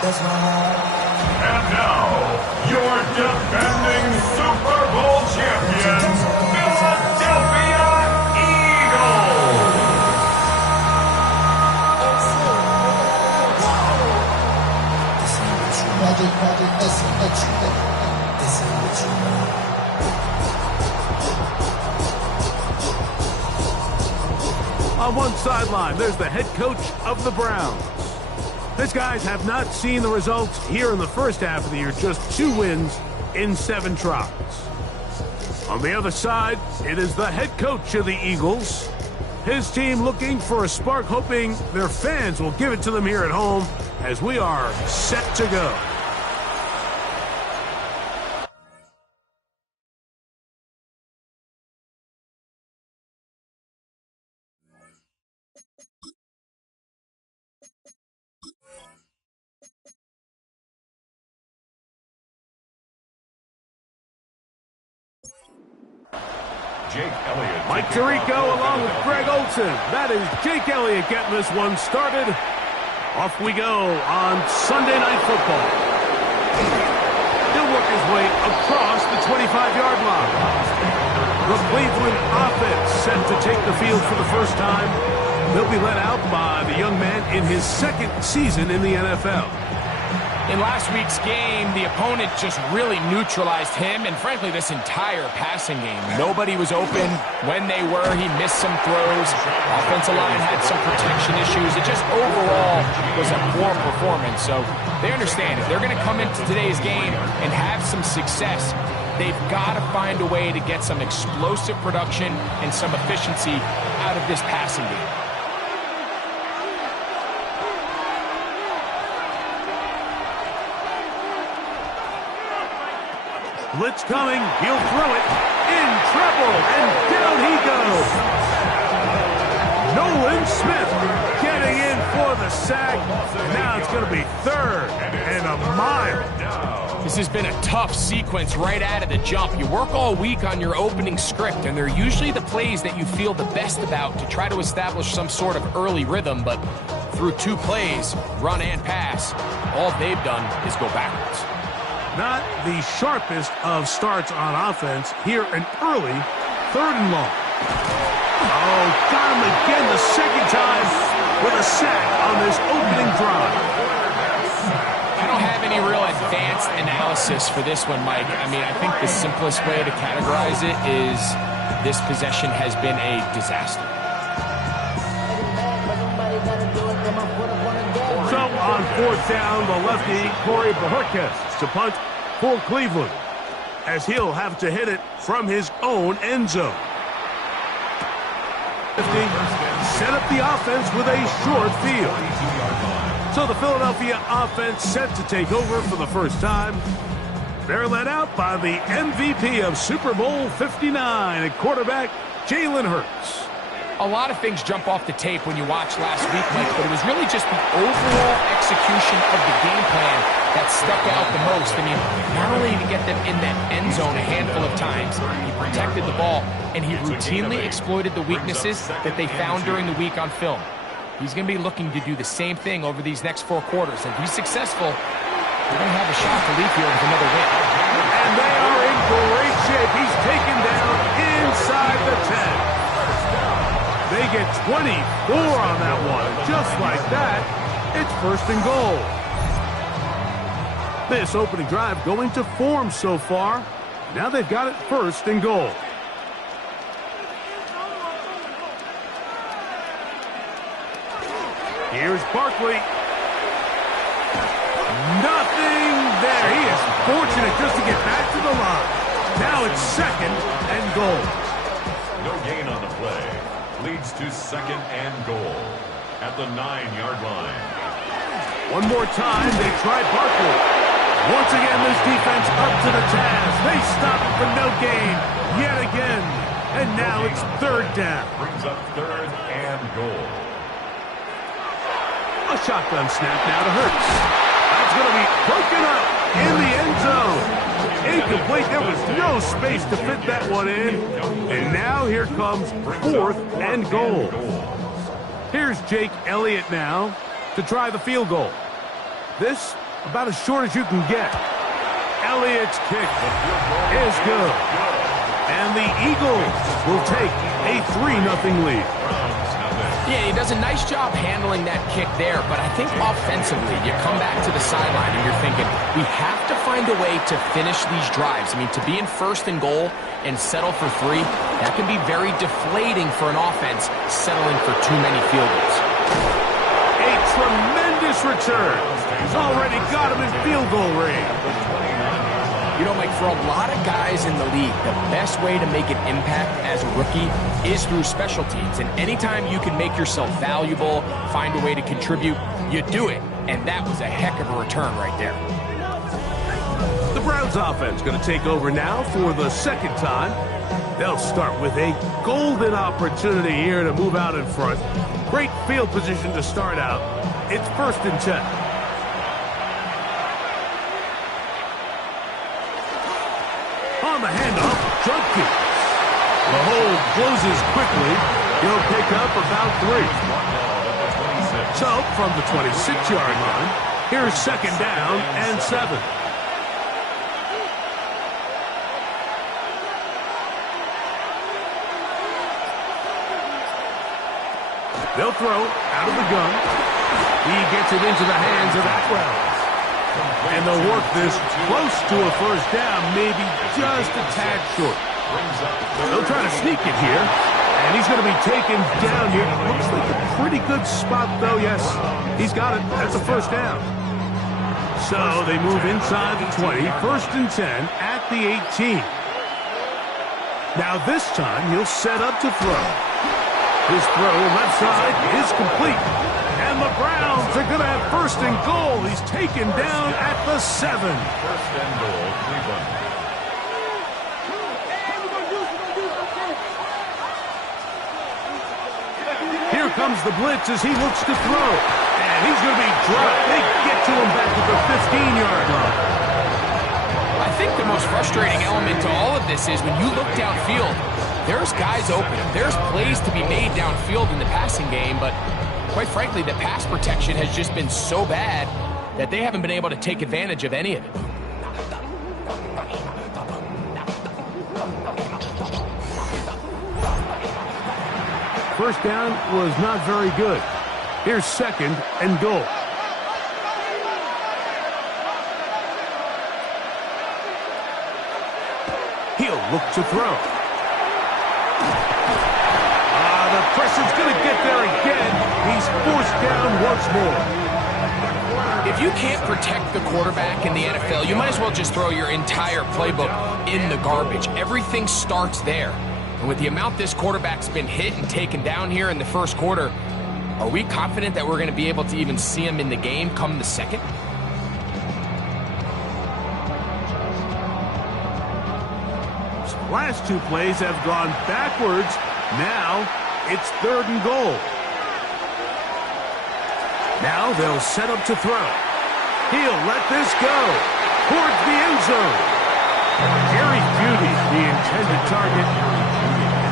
That's my heart. And now, your defending Super Bowl champions, Philadelphia Eagles. On one sideline, there's the head coach of the Browns. His guys have not seen the results here in the first half of the year, just 2 wins in 7 tries. On the other side, it is the head coach of the Eagles. His team looking for a spark, hoping their fans will give it to them here at home as we are set to go. Jake Elliott. Mike Tirico along with Greg Olsen. That is Jake Elliott getting this one started. Off we go on Sunday Night Football. He'll work his way across the 25-yard line. The Cleveland offense set to take the field for the first time. They'll be led out by the young man in his 2nd season in the NFL. In last week's game, the opponent just really neutralized him and, frankly, this entire passing game. Nobody was open. When they were, he missed some throws. Offensive line had some protection issues. It just overall was a poor performance. So they understand if they're going to come into today's game and have some success, they've got to find a way to get some explosive production and some efficiency out of this passing game. Blitz coming, he'll throw it, in trouble, and down he goes. Nolan Smith getting in for the sack, and now it's going to be 3rd and a mile. This has been a tough sequence right out of the jump. You work all week on your opening script, and they're usually the plays that you feel the best about to try to establish some sort of early rhythm, but through 2 plays, run and pass, all they've done is go backwards. Not the sharpest of starts on offense. Here an early 3rd and long. Oh, got him again the 2nd time with a sack on this opening drive. I don't have any real advanced analysis for this one, Mike. I mean, I think the simplest way to categorize it is this possession has been a disaster. So on 4th down, the lefty, Corey Bojorquez to punt for Cleveland, as he'll have to hit it from his own end zone. Set up the offense with a short field. So the Philadelphia offense set to take over for the first time. They're led out by the MVP of Super Bowl 59 at quarterback, Jalen Hurts. A lot of things jump off the tape when you watch last week, Mike, but it was really just the overall execution of the game plan that stuck out the most. I mean, not only did he get them in that end zone a handful of times, he protected the ball, and he routinely exploited the weaknesses that they found during the week on film. He's going to be looking to do the same thing over these next 4 quarters. And if he's successful, they're going to have a shot to leave here with another win. And they are in great shape. He's taken down inside the 10. They get 24 on that one. Just like that, it's 1st and goal. This opening drive going to form so far. Now they've got it 1st and goal. Here's Barkley. Nothing there. He is fortunate just to get back to the line. Now it's 2nd and goal. No gain on the play. Leads to 2nd and goal at the 9-yard line. One more time, they try Barkley. Once again, this defense up to the task. They stop it for no gain yet again. And now it's 3rd down. Brings up 3rd and goal. A shotgun snap now to Hurts. That's going to be broken up in the end zone. Incomplete. There was no space to fit that one in. And now here comes 4th and goal. Here's Jake Elliott now to try the field goal. This about as short as you can get. Elliott's kick is good. And the Eagles will take a 3-0 lead. Yeah, he does a nice job handling that kick there, but I think offensively, you come back to the sideline and you're thinking, we have to find a way to finish these drives. I mean, to be in 1st and goal and settle for 3, that can be very deflating for an offense settling for too many field goals. A tremendous return. He's already got him in field goal range. You know, Mike, for a lot of guys in the league, the best way to make an impact as a rookie is through special teams. And anytime you can make yourself valuable, find a way to contribute, you do it. And that was a heck of a return right there. The Browns offense going to take over now for the 2nd time. They'll start with a golden opportunity here to move out in front. Great field position to start out. It's 1st and 10. On the handoff, Judkins. The hold closes quickly. He'll pick up about 3. So, from the 26-yard line, here's 2nd down and 7. They'll throw out of the gun. He gets it into the hands of Atwell. And they'll work this close to a 1st down, maybe just a tad short. They'll try to sneak it here, and he's going to be taken down here. Looks like a pretty good spot, though. Yes, he's got it. That's a 1st down. So they move inside the 20, 1st and 10 at the 18. Now this time he'll set up to throw. His throw left side is complete. And the Browns are going to have 1st and goal. He's taken down at the 7. 1st and goal, Cleveland. Here comes the blitz as he looks to throw. And he's going to be dropped. They get to him back at the 15-yard line. I think the most frustrating element to all of this is when you look downfield, there's guys open. There's plays to be made downfield in the passing game, but quite frankly, the pass protection has just been so bad that they haven't been able to take advantage of any of it. First down was not very good. Here's 2nd and goal. He'll look to throw. The pressure's going to get there again. He's forced down once more. If you can't protect the quarterback in the NFL, you might as well just throw your entire playbook in the garbage. Everything starts there. And with the amount this quarterback's been hit and taken down here in the 1st quarter, are we confident that we're going to be able to even see him in the game come the 2nd? Last 2 plays have gone backwards. Now it's 3rd and goal. Now they'll set up to throw. He'll let this go towards the end zone. Jerry Jeudy, the intended target.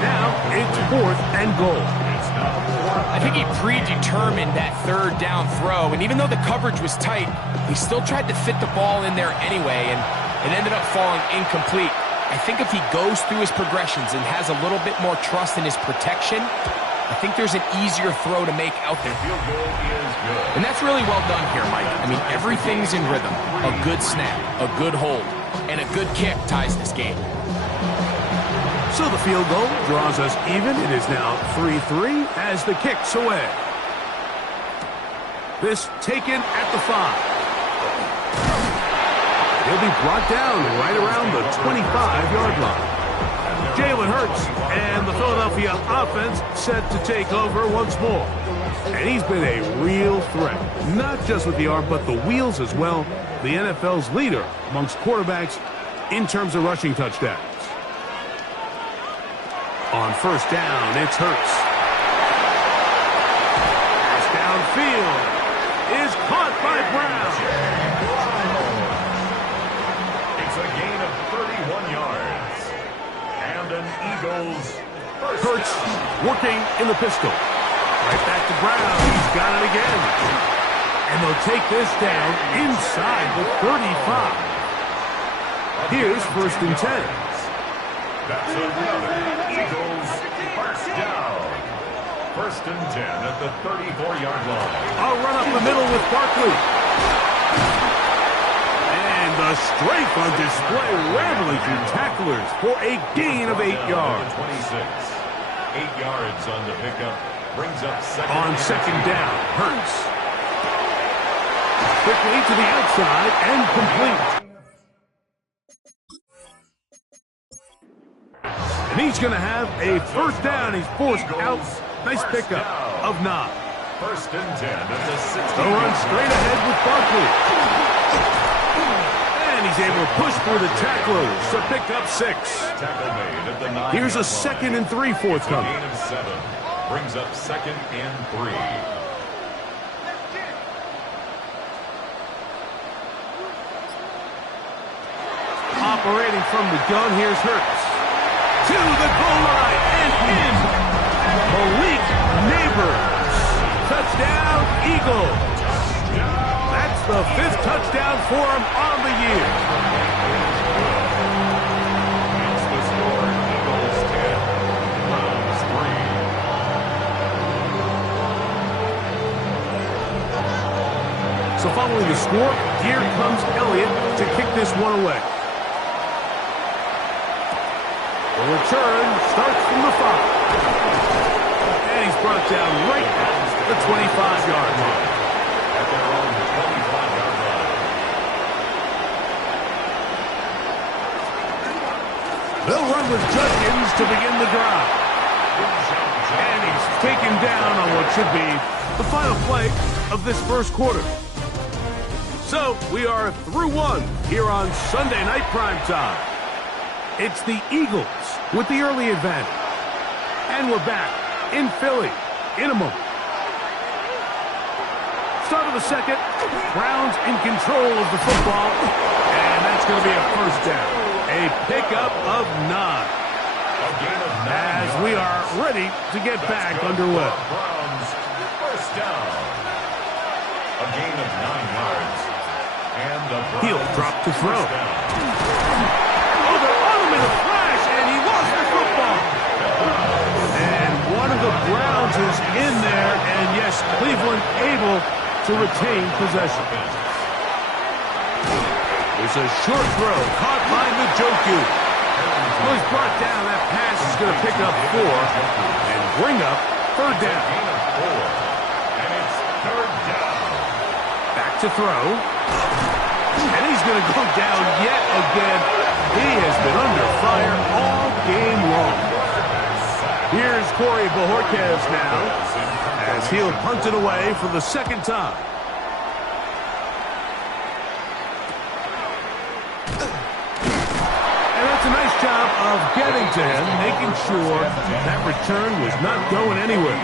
Now it's 4th and goal. I think he predetermined that 3rd down throw, and even though the coverage was tight, he still tried to fit the ball in there anyway, and it ended up falling incomplete. I think if he goes through his progressions and has a little bit more trust in his protection, I think there's an easier throw to make out there. Field goal is good. And that's really well done here, Mike. I mean, everything's in rhythm. A good snap, a good hold, and a good kick ties this game. So the field goal draws us even. It is now 3-3 as the kick's away. This taken at the 5. He'll be brought down right around the 25-yard line. Jalen Hurts and the Philadelphia offense set to take over once more. And he's been a real threat, not just with the arm, but the wheels as well. The NFL's leader amongst quarterbacks in terms of rushing touchdowns. On 1st down, it's Hurts. Pass downfield is caught by Brown. It's a gain of 31 yards. And an Eagles first Hurts down. working in the pistol. Right back to Brown. He's got it again. And they'll take this down inside the 35. Here's 1st and 10. That's another Eagles first down. 1st and 10 at the 34-yard line. I'll run up the middle with Barkley. And the strength on display, rattling through tacklers for a gain of 8 yards. 26. 8 yards on the pickup. Brings up on 2nd down, Hurts. Quickly to the outside and complete. And he's going to have a 1st down. He's forced out. Nice pickup of 9. 1st and 10 at the 60. They'll run straight ahead with Barkley. And he's able to push through the tacklers to pick up 6. Tackle made at the 9. Here's a 2nd and 3 forthcoming. Gain of 7. Brings up 2nd and 3. Operating from the gun, here's Hurts. To the goal line and in. Malik Neighbors. Touchdown, Eagles. That's the 5th touchdown for him on the year. It's the score. Eagles 10. Browns 3. So following the score, here comes Elliott to kick this one away. The return starts from the 5. And he's brought down right at the 25-yard line. At their own 25-yard line. They'll run with Judkins to begin the drive. And he's taken down on what should be the final play of this 1st quarter. So we are through 1 here on Sunday Night Primetime. It's the Eagles with the early advantage. And we're back in Philly in a moment. Start of the 2nd. Browns in control of the football. And that's going to be a 1st down. A pickup of 9. A gain of 9. As we are ready to get back underway. Browns 1st down. A gain of 9 yards. And the Browns He'll drop to throw. Oh, they're on him in a flash, and he lost the football. And one of the Browns is in there, and yes, Cleveland able to retain possession. There's a short throw caught by Njoku. Was brought down. That pass is going to pick up 4 and bring up 3rd down. Gain of 4. And it's 3rd down. Back to throw. And he's going to go down yet again. He has been under fire all game long. Here's Corey Bojorquez now as he'll punt it away for the 2nd time. And that's a nice job of getting to him, making sure that return was not going anywhere.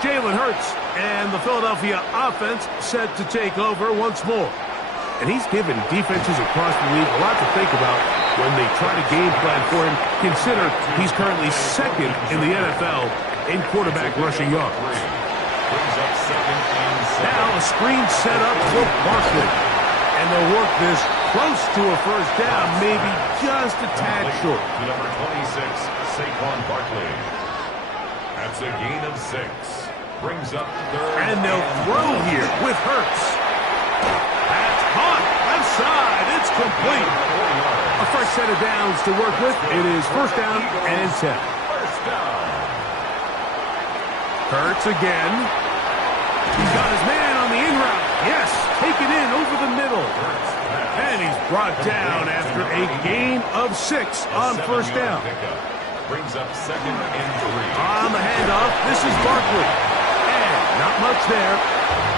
Jalen Hurts and the Philadelphia offense set to take over once more. And he's given defenses across the league a lot to think about when they try to game plan for him. Consider he's currently 2nd in the NFL in quarterback rushing yards. Now a screen set up for Barkley. And they'll work this close to a 1st down, maybe just a tad short. Number 26, Saquon Barkley. That's a gain of 6. Brings up 3rd. And they'll throw here with Hurts. That's caught. Left side. It's complete. A fresh set of downs to work with. It is 1st down and 10. 1st down. Hurts again. He's got his man on the in route. Yes, taken in over the middle. And he's brought down after a gain of 6 on 1st down. Brings up 2nd and 3. On the handoff, this is Barkley. And not much there.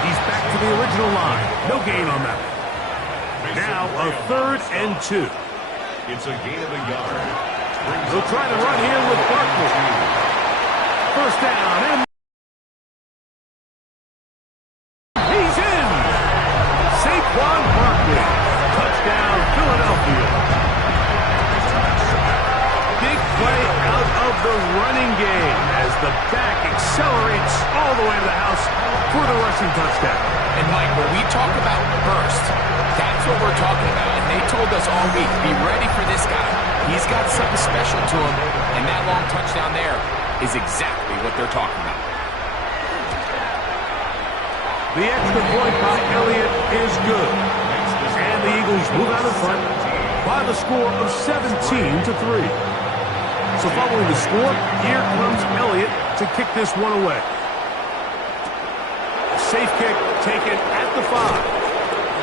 He's back to the original line. No gain on that. Now a 3rd and 2. It's a gain of a yard. They'll try to run here with Barkley. 1st down and he's in. Saquon Barkley. Touchdown, Philadelphia. Big play out of the running game as the back accelerates all the way to the house for the rushing touchdown. And Mike, when we talk about burst, that's what we're talking about. And they told us all week, be ready for this guy. He's got something special to him, and that long touchdown there is exactly what they're talking about. The extra point by Elliott is good. And the Eagles move out in front by the score of 17-3. So following the score, here comes Elliott to kick this one away. A safe kick taken at the 5.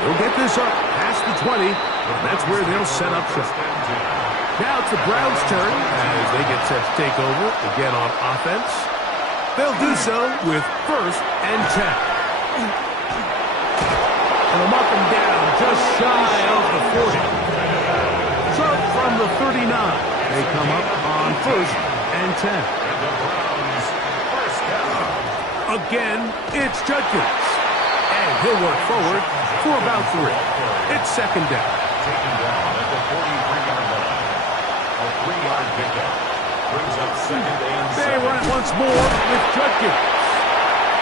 They'll get this up past the 20, and that's where they'll set up shop. Now it's the Browns' turn as they get set to take over again on offense. They'll do so with 1st and 10. And they'll mark them down just shy of the 40. So from the 39, they come up on 1st and 10. Again, it's Judkins. And he'll work forward for about 3. It's 2nd down. Taken down at the 43-yard line. A 3-yard pickup brings up 2nd and 7. They run it once more with Judkins.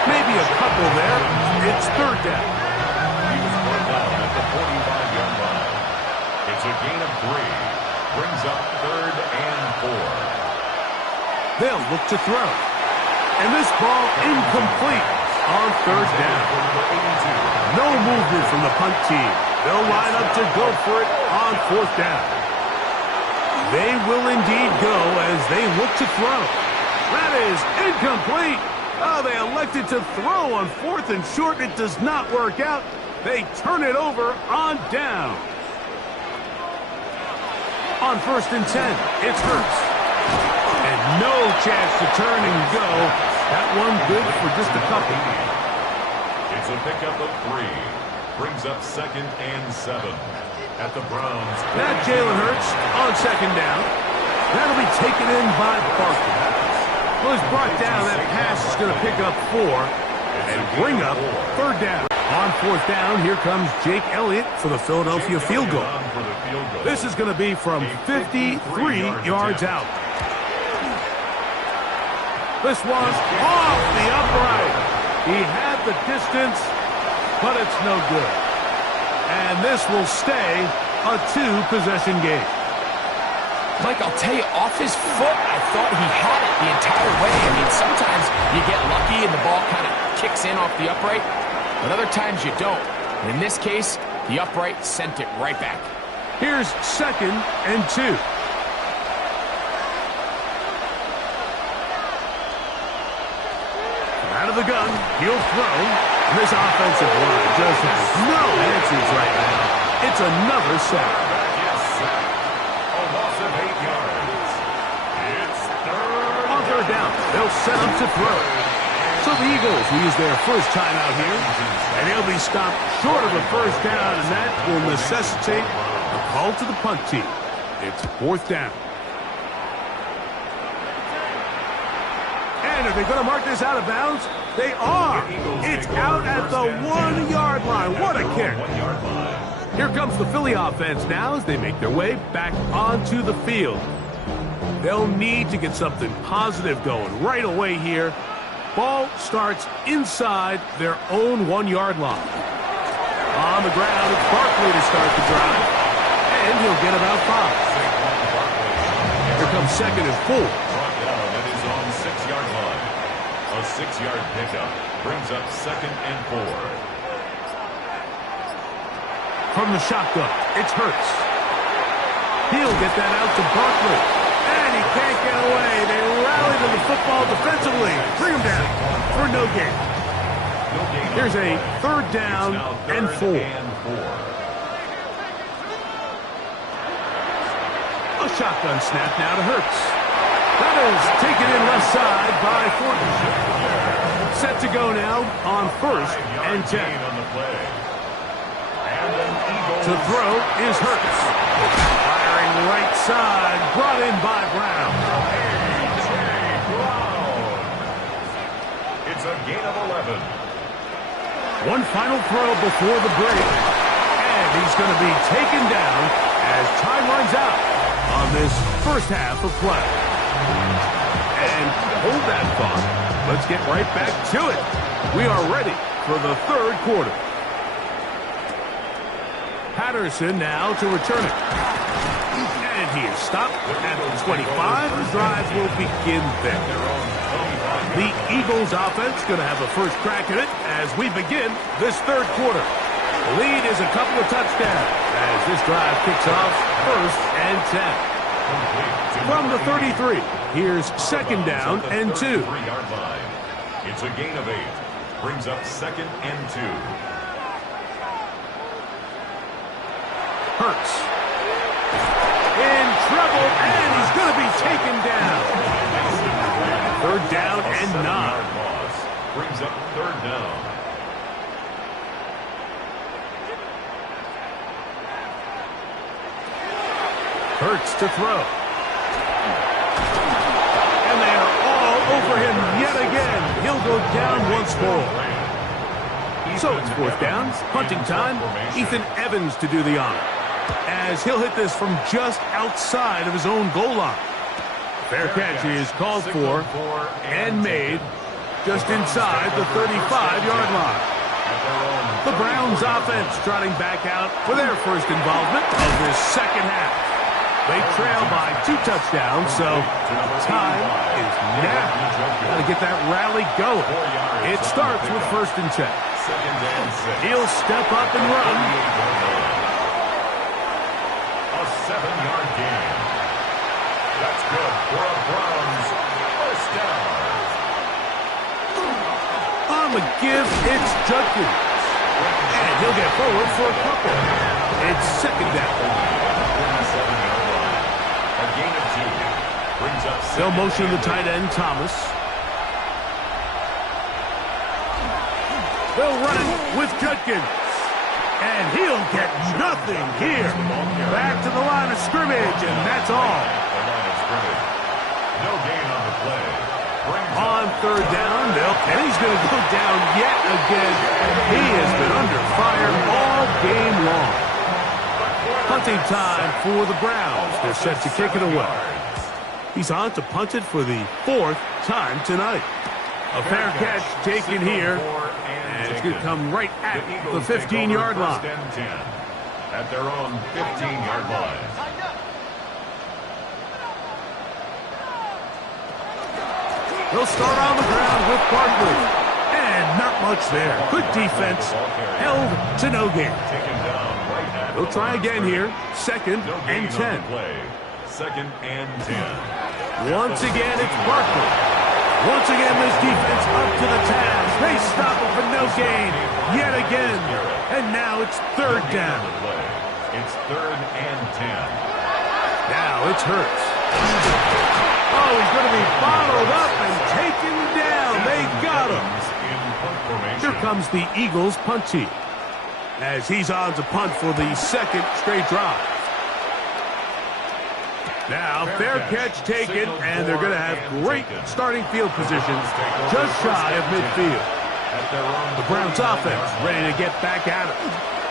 Maybe a couple there. It's 3rd down. He was brought down at the 45-yard line. It's a gain of 3. Brings up 3rd and 4. They'll look to throw. And this ball incomplete on 3rd down. No movement from the punt team. They'll line up to go for it on 4th down. They will indeed go as they look to throw. That is incomplete. Oh, they elected to throw on 4th and short. It does not work out. They turn it over on down. On 1st and 10, it's Hurts. And no chance to turn and go. That one good for just a couple. It's a pickup of 3. Brings up 2nd and 7 at the Browns. Now Jalen Hurts on 2nd down. That'll be taken in by Barkley. Well, he's brought down. That pass is going to pick up 4 and bring up 3rd down. On 4th down, here comes Jake Elliott for the Philadelphia field goal. This is going to be from 53 yards out. This one's off the upright. He had the distance, but it's no good. And this will stay a 2-possession game. Mike, I'll tell you, off his foot, I thought he had it the entire way. I mean, sometimes you get lucky and the ball kind of kicks in off the upright, but other times you don't. And in this case, the upright sent it right back. Here's 2nd and 2. Out of the gun, he'll throw. And this offensive line just has no answers right now. It's another sack. A loss of 8 yards. It's 3rd. On 3rd down, they'll set up to throw. So the Eagles will use their first time out here, and they'll be stopped short of a 1st down, and that will necessitate a call to the punt team. It's 4th down. And are they going to mark this out of bounds? They are. It's out at the 1-yard line. What a kick. 1-yard line. Here comes the Philly offense now as they make their way back onto the field. They'll need to get something positive going right away here. Ball starts inside their own 1-yard line. On the ground, it's Barkley to start the drive. And he'll get about 5. Here comes 2nd and 4. Brought down at his own 6-yard line. A 6-yard pickup brings up 2nd and 4. From the shotgun, it's Hurts. He'll get that out to Barkley. And he can't get away. They rally to the football defensively. Bring him down for no gain. Here's a 3rd down and 4. A shotgun snap now to Hurts. That is taken in left side by Thornton. Set to go now on 1st and 10. To throw is Hurts. Firing right side, brought in by Brown. It's a gain of 11. One final throw before the break. And he's going to be taken down as time runs out on this first half of play. And hold that thought. Let's get right back to it. We are ready for the 3rd quarter. Patterson now to return it. And he is stopped at the 25. The drive will begin there. The Eagles offense going to have a first crack at it as we begin this third quarter. The lead is a couple of touchdowns as this drive kicks off first and 10. From the 33, here's second down and 2. It's a gain of 8. Brings up second and 2. Hurts. In trouble, and he's going to be taken down. Third down and 9. Brings up third down. Hurts to throw. And they are all over him yet again. He'll go down once more. So it's fourth down, punting time. Ethan Evans to do the honor, as he'll hit this from just outside of his own goal line. Fair catch is called for and made just inside the 35-yard line. The Browns offense trotting back out for their first involvement of this second half. They trail by 2 touchdowns, so time is now. Got to get that rally going. It starts with first and 10. He'll step up and run. A 7-yard gain. That's good for a Browns first down. On the give, it's Judkins. And he'll get forward for a couple. It's second down. A gain of 2. Brings up They'll motion the tight end, Thomas. They'll run it with Judkins. And he'll get nothing here. Back to the line of scrimmage, and that's all. No gain on the play. On third down, and he's going to go down yet again. He has been under fire all game long. Punting time for the Browns. They're set to kick it away. He's on to punt it for the 4th time tonight. A fair catch taken here, and it's going to come right at the 15-yard line. At their own 15-yard line. They'll start on the ground with Barkley. And not much there. Good defense. Held to no gain. They'll try again here. Second and 10. Second and 10. Once again, it's Barkley. Once again, this defense up to the task. They stop it for no gain. Yet again. And now it's third down. It's third and 10. Now it's Hurts. Oh, he's going to be bottled up and taken down. They got him. Here comes the Eagles punt team, as he's on to punt for the second straight drive. Now, fair catch taken, and they're going to have great starting field positions just shy of midfield. The Browns offense ready to get back at it.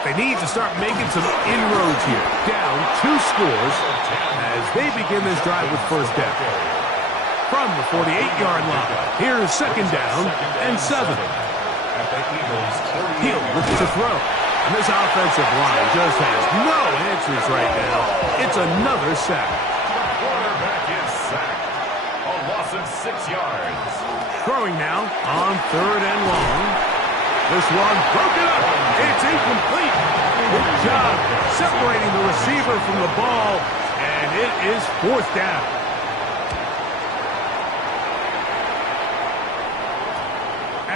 They need to start making some inroads here. Down 2 scores as they begin this drive with first down. From the 48-yard line, here's second down and 7. He'll look to throw. And this offensive line just has no answers right now. It's another sack. The quarterback is sacked. A loss of 6 yards. Throwing now on third and long. This one broken up. It's incomplete. Good job separating the receiver from the ball. And it is fourth down.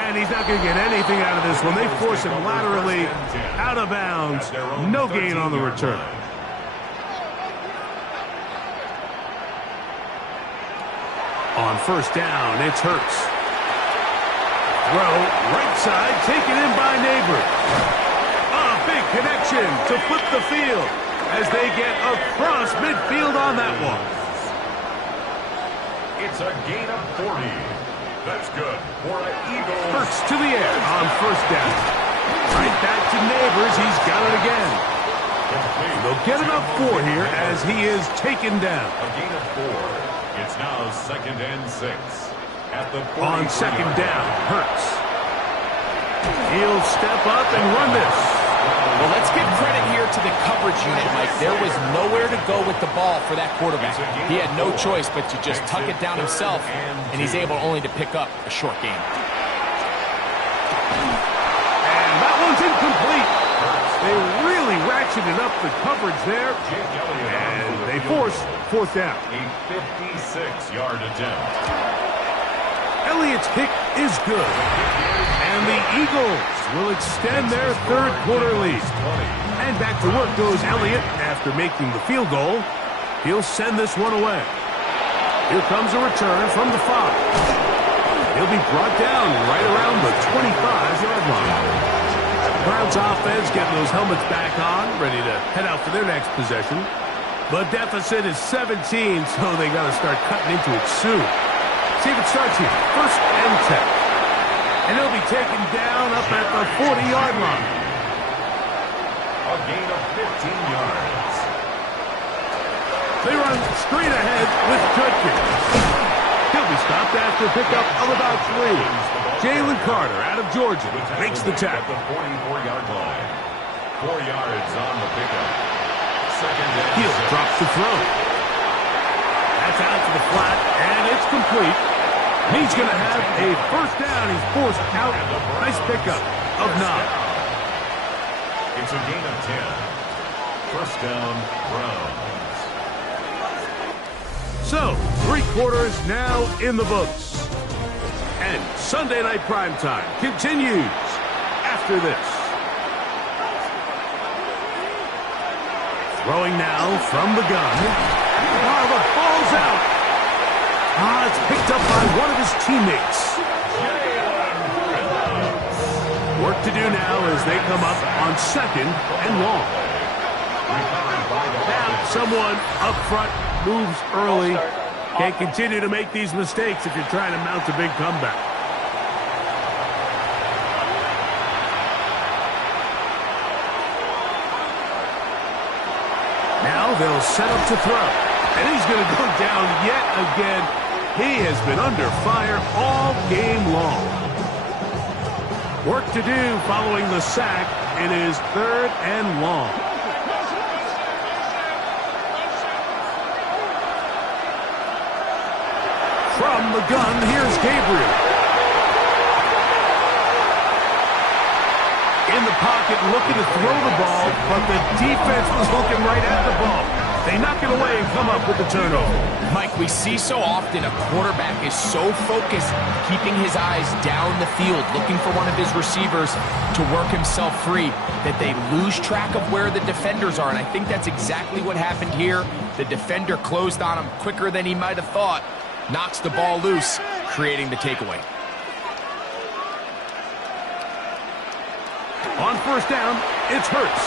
And he's not going to get anything out of this one. They force him laterally out of bounds. No gain on the return. On first down, it's Hurts. Throw, right side, taken in by Neighbors. A big connection to flip the field as they get across midfield on that one. It's a gain of 40. That's good for an Eagles. Hurts to the air on first down. Right back to Neighbors. He's got it again. They'll get enough 4 here as he is taken down. A gain of 4. It's now second and 6. At the on second down, Hurts. He'll step up and run this. Well, let's give credit here compared to the coverage unit, Mike, there was nowhere to go with the ball for that quarterback. He had no choice but to just tuck it down himself, and he's able only to pick up a short gain. And that one's incomplete. They really ratcheted up the coverage there, and they force fourth down. A 56-yard attempt. Elliott's kick is good, and the Eagles will extend their third quarter lead. And back to work goes Elliott after making the field goal. He'll send this one away. Here comes a return from the 5. He'll be brought down right around the 25-yard line. Browns offense getting those helmets back on, ready to head out for their next possession. The deficit is 17, so they got to start cutting into it soon. See if it starts here. First and 10. And he'll be taken down up at the 40-yard line. A gain of 15 yards. They run straight ahead with Judkins. He'll be stopped after a pickup of about 3. Jalen Carter out of Georgia makes the tackle. At the 44-yard line. 4 yards on the pickup. Second down. He'll drop the throw. That's out to the flat, and it's complete. He's going to have a first down. He's forced out. Nice pickup of 9. It's a gain of 10. First down, Browns. So, 3 quarters now in the books. And Sunday Night Primetime continues after this. Throwing now from the gun. Oh, the ball's out. It's picked up by one of his teammates. Work to do now as they come up on second and long. Now someone up front moves early. Can't continue to make these mistakes if you're trying to mount a big comeback. Now they'll set up to throw. And he's going to go down yet again. He has been under fire all game long. Work to do following the sack. It is third and long. From the gun, here's Gabriel. In the pocket, looking to throw the ball, but the defense was looking right at the ball. They knock it away and come up with the turnover. Mike, we see so often a quarterback is so focused, keeping his eyes down the field, looking for one of his receivers to work himself free, that they lose track of where the defenders are. And I think that's exactly what happened here. The defender closed on him quicker than he might have thought. Knocks the ball loose, creating the takeaway. On first down, it's Hurts.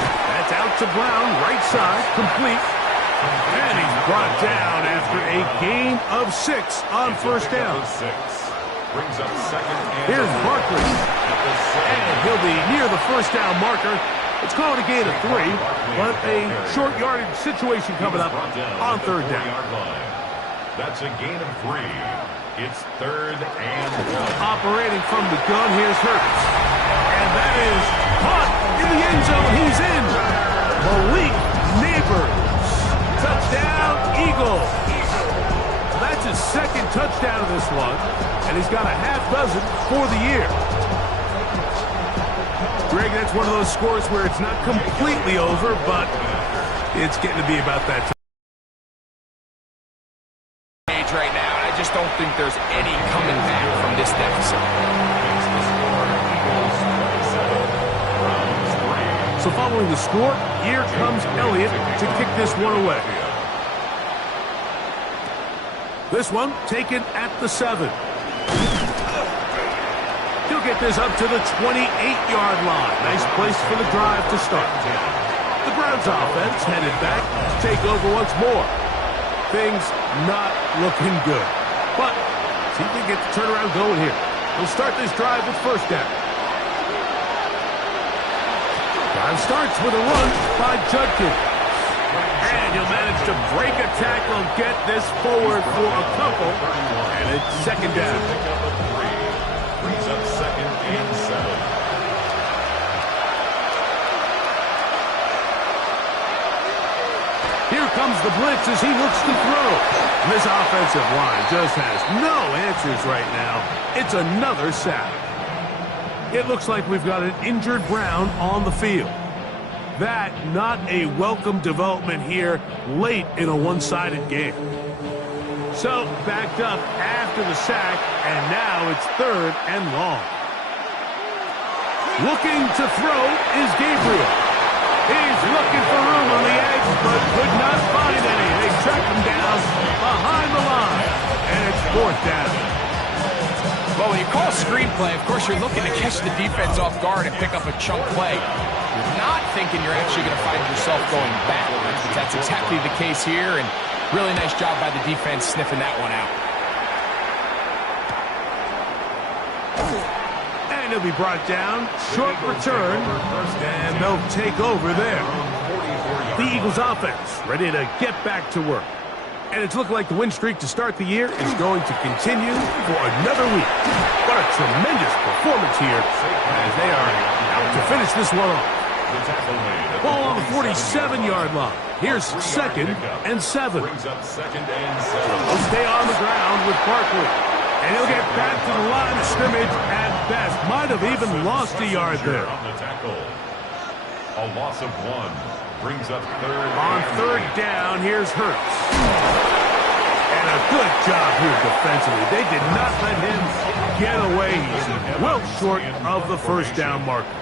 That's out to Brown, right side, complete. And he's brought down after a gain of 6 on first down. Brings up second and Here's Barkley. And he'll be near the first down marker. It's called a gain of 3, but a short yardage situation coming up on third down. That's a gain of 3. It's third and 1. Operating from the gun, here's Hurts. And that is caught in the end zone. He's in. Malik Neighbors. Touchdown, Eagles. That's his second touchdown of this one. And he's got a half dozen for the year. Greg, that's one of those scores where it's not completely over, but it's getting to be about that time. Right now, and I just don't think there's any coming back from this deficit. So following the score, here comes Elliott to kick this one away. This one taken at the 7. He'll get this up to the 28-yard line. Nice place for the drive to start. The Browns offense headed back to take over once more. Things not looking good. But see if they get the turnaround going here. They'll start this drive with first down. Drive starts with a run by Judkins. And he'll manage to break a tackle and get this forward for a couple. And it's second down. Brings up second and 7. comes the blitz as he looks to throw. And this offensive line just has no answers right now. It's another sack. It looks like we've got an injured Brown on the field. That not a welcome development here late in a one-sided game. So backed up after the sack, and now it's 3rd and long. Looking to throw is Gabriel. He's looking for room on the edge, but could not find any. They track him down behind the line, and it's 4th down. Well, when you call a screenplay, of course, you're looking to catch the defense off guard and pick up a chunk play. You're not thinking you're actually going to find yourself going backwards, but that's exactly the case here, and really nice job by the defense sniffing that one out. And he'll be brought down, short return, and they'll take over there. The Eagles offense ready to get back to work. And it's looking like the win streak to start the year is going to continue for another week. What a tremendous performance here as they are out to finish this one off. Ball on the 47-yard line. Here's 2nd and 7. They'll stay on the ground with Barkley. And he'll get back to the line of scrimmage at best. Might have even lost a yard there. A loss of 1. Brings up 3rd. On 3rd down, here's Hurts. And a good job here defensively. They did not let him get away. He's well short of the 1st down marker.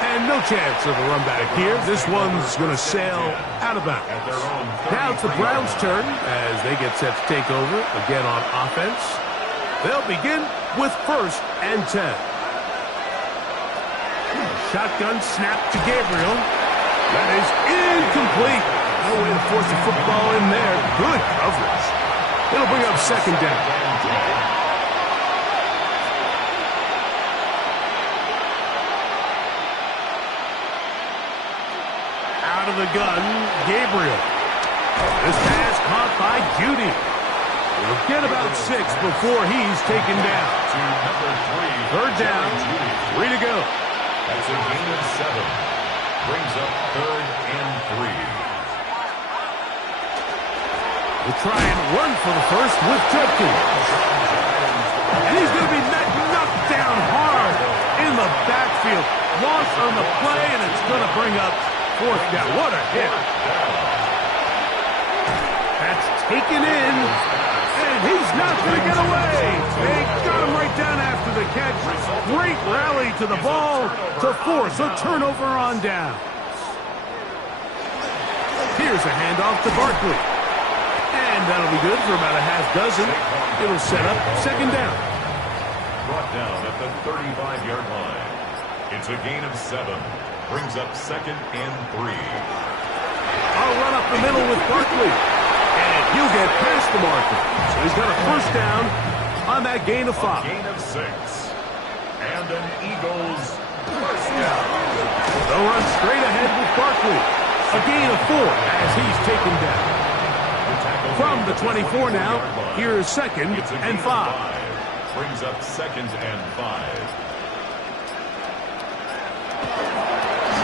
And no chance of a run back here. This one's going to sail out of bounds. Now it's the Browns' turn as they get set to take over again on offense. They'll begin with 1st and 10. Shotgun snap to Gabriel. That is incomplete. No way to force the football in there. Good coverage. It'll bring up 2nd down. Out of the gun, Gabriel. This pass caught by Judy. He'll get about 6 before he's taken down. 3rd down, 3 to go. That's a gain of 7. Brings up 3rd and 3. We'll try and run for the first with Judkins. And he's going to be knocked down hard in the backfield. Loss on the play, and it's going to bring up 4th down. What a hit. That's taken in. And he's not going to get away. They got him right down after the catch. Great rally to the ball to force a turnover on down. Here's a handoff to Barkley. And that'll be good for about a half dozen. It'll set up 2nd down. Brought down at the 35-yard line. It's a gain of 7. Brings up 2nd and 3. I'll run up the middle with Barkley. And he'll get past the marker. So he's got a 1st down on that gain of 5. A gain of 6. And an Eagles 1st down. They'll run straight ahead with Barkley. A gain of 4 as he's taken down. From the 24 now, here's 2nd and 5. Brings up 2nd and 5.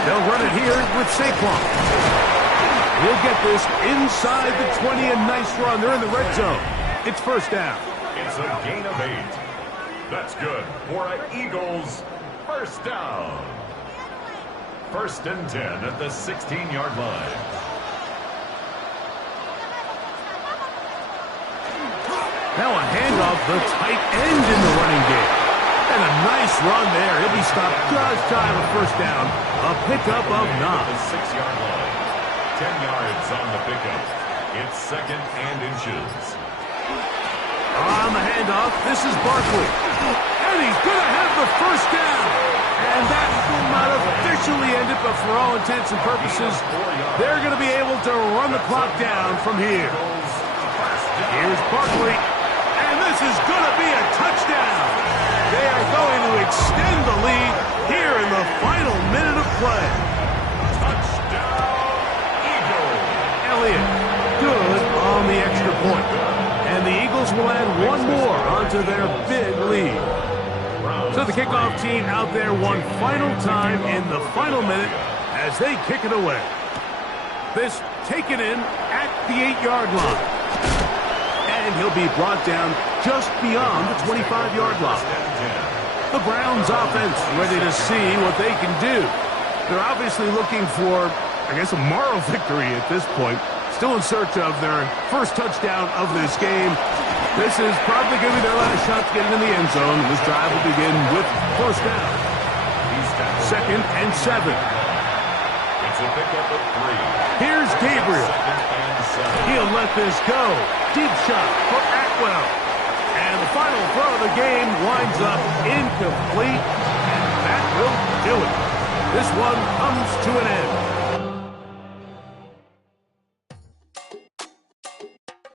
They'll run it here with Saquon. He'll get this inside the 20, a nice run. They're in the red zone. It's 1st down. It's a gain of 8. That's good for an Eagles 1st down. 1st and 10 at the 16-yard line. Now a handoff, the tight end in the running game. And a nice run there. He'll be stopped just shy of a 1st down. A pickup of 9. The 6-yard line. 10 yards on the pickup. It's 2nd and inches. On the handoff, this is Barkley. And he's going to have the 1st down. And that will not officially end it, but for all intents and purposes, they're going to be able to run the clock down from here. Here's Barkley. And this is going to be a touchdown. They are going to extend the lead here in the final minute of play. Touchdown, Eagles. Elliott, good on the extra point. And the Eagles will add one more onto their big lead. So the kickoff team out there one final time in the final minute as they kick it away. This taken in at the 8-yard line. And he'll be brought down just beyond the 25-yard line. The Browns offense ready to see what they can do. They're obviously looking for, I guess, a moral victory at this point. Still in search of their first touchdown of this game. This is probably going to be their last shot to get it in the end zone. This drive will begin with first down. 2nd and 7. It's a pickup of 3. Here's Gabriel. 2nd and 7. He'll let this go. Deep shot for Atwell. And the final throw of the game winds up incomplete. And that will do it. This one comes to an end.